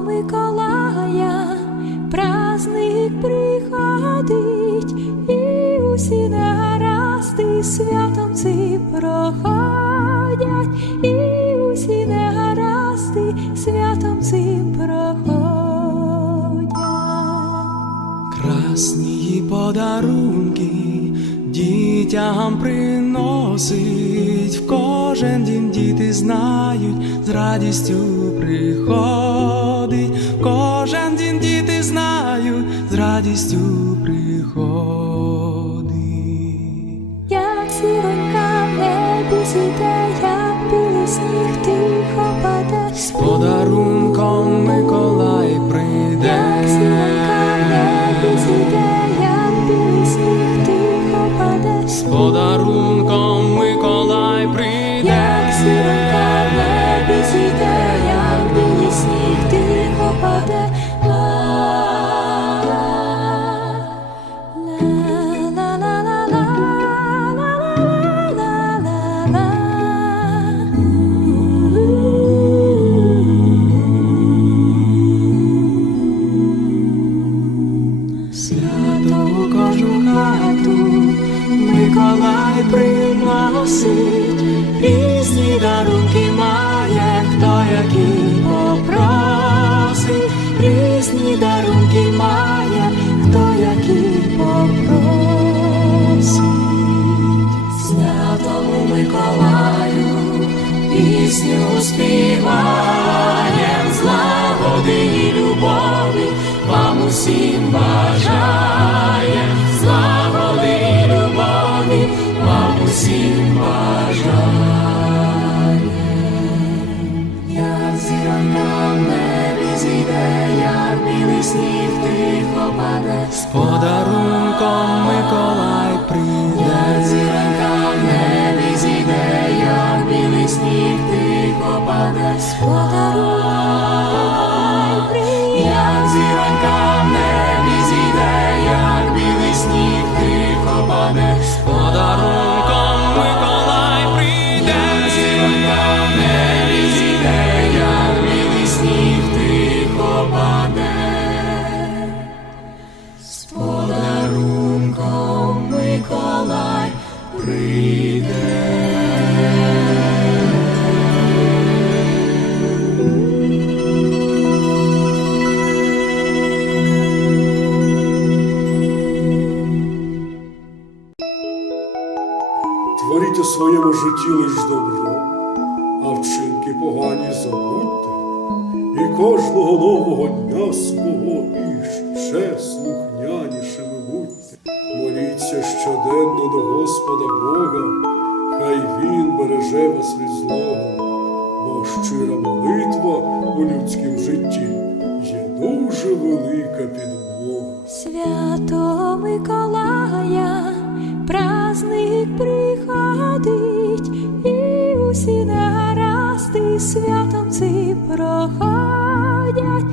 Миколая праздник приходить і усі негаразди святом ці проходять, і усі негаразди святом ці проходять. Красні подарунки дітям приносить в кожен дім діти знають з радістю приходять. Радістю приходить. Як зіронька в небі зійде, як білий сніг тихо паде, З приносить, різні дарунки має, хто який попросить, різні дарунки має, хто який попросить. Святому Миколаю пісню співаєм, злагоди і любові вам усім бажаєм, подарунком Миколай прийде. Зіронька в небі зійде, як білий сніг тихо паде прийде. Творіть у своєму житті лиш добро, а вчинки погані забудьте, і кожного нового дня свого береже вас від злого, бо щира молитва у людськім житті є дуже велика підмога. Свято Миколая, праздник приходить, і усі негаразди святом цим проходять,